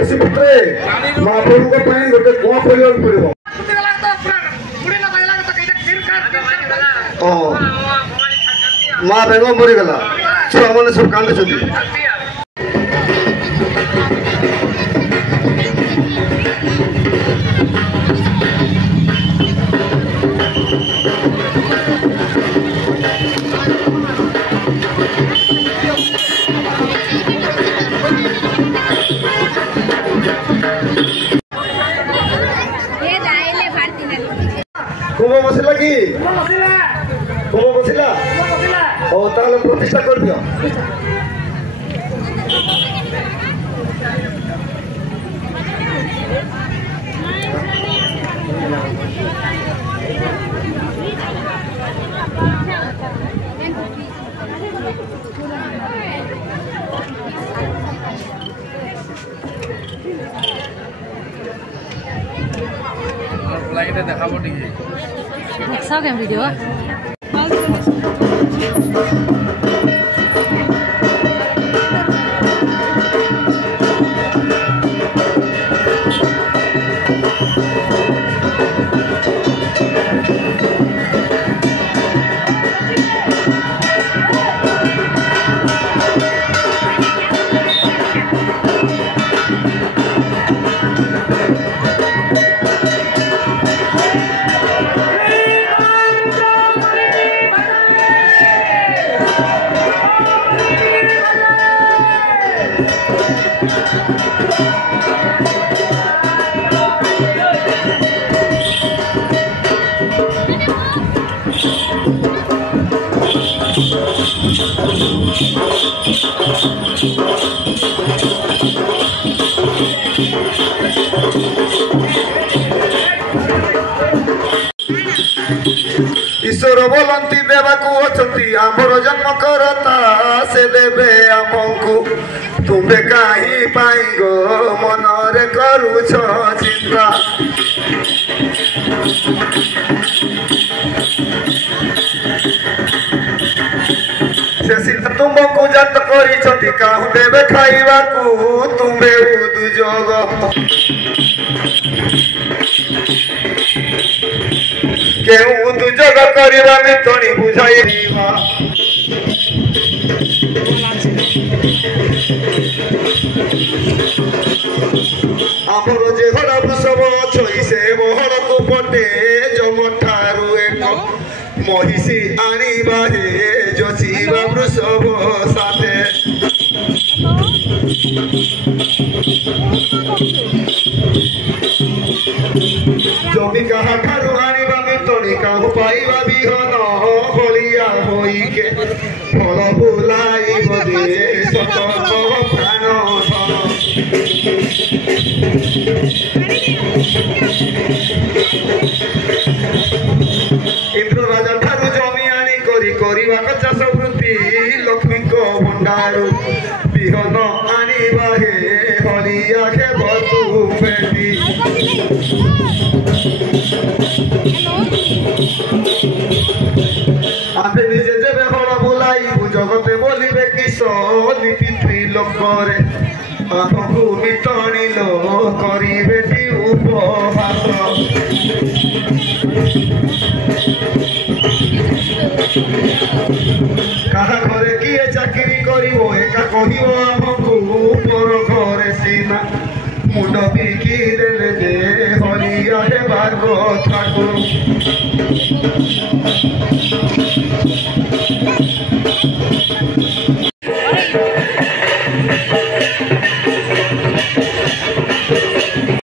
ऋषिपुत्रे महाप्रभु को गोटे कुआ खोलिया पड़ो माँ बेग मरीगला छुआ मैंने सब कांदुंट कुंभ बसला कि कुंभ बसला ओ ताले प्रतिष्ठा कर दियो लाइट देखाबो टिके देखसा के वीडियो ईश्वर बोलती देवाकू अछंती आमर जन्म करता से देवे आमको तुम्हे काई पाई गो मनरे करूछ चिंता से सीता तुमको जात करी छती काहू देवे खाइबाकू तुम्हे उदुजोग केहू दुजग करवा मितणी बुझाई आमर जे हरा वृषभ छई से मोहर को पटे जमठारू एक महिषी आनिबा हे जोशीबा वृषभ साथे जमी कहा ठारू आनिबा मितणी काहू पाइबा बिहन बलिया होई के फल बुलाई बदे सतर्क प्राण इंद्र राजा ठारू जमी आनी करी चाष वृत्ति लक्ष्मी को भंडारू बिहन आनिबा हे हलिया के बतु बेटी आमे निजे जेबे हल बुलाइबू जगते बोलिबे किस नीति त्रिलोकरे आमकू मितणिल करिबे उपहास कहा घरे किए चाकरी करिवो एका कहिवो आमकू पर घरे सीना मुंड बिकी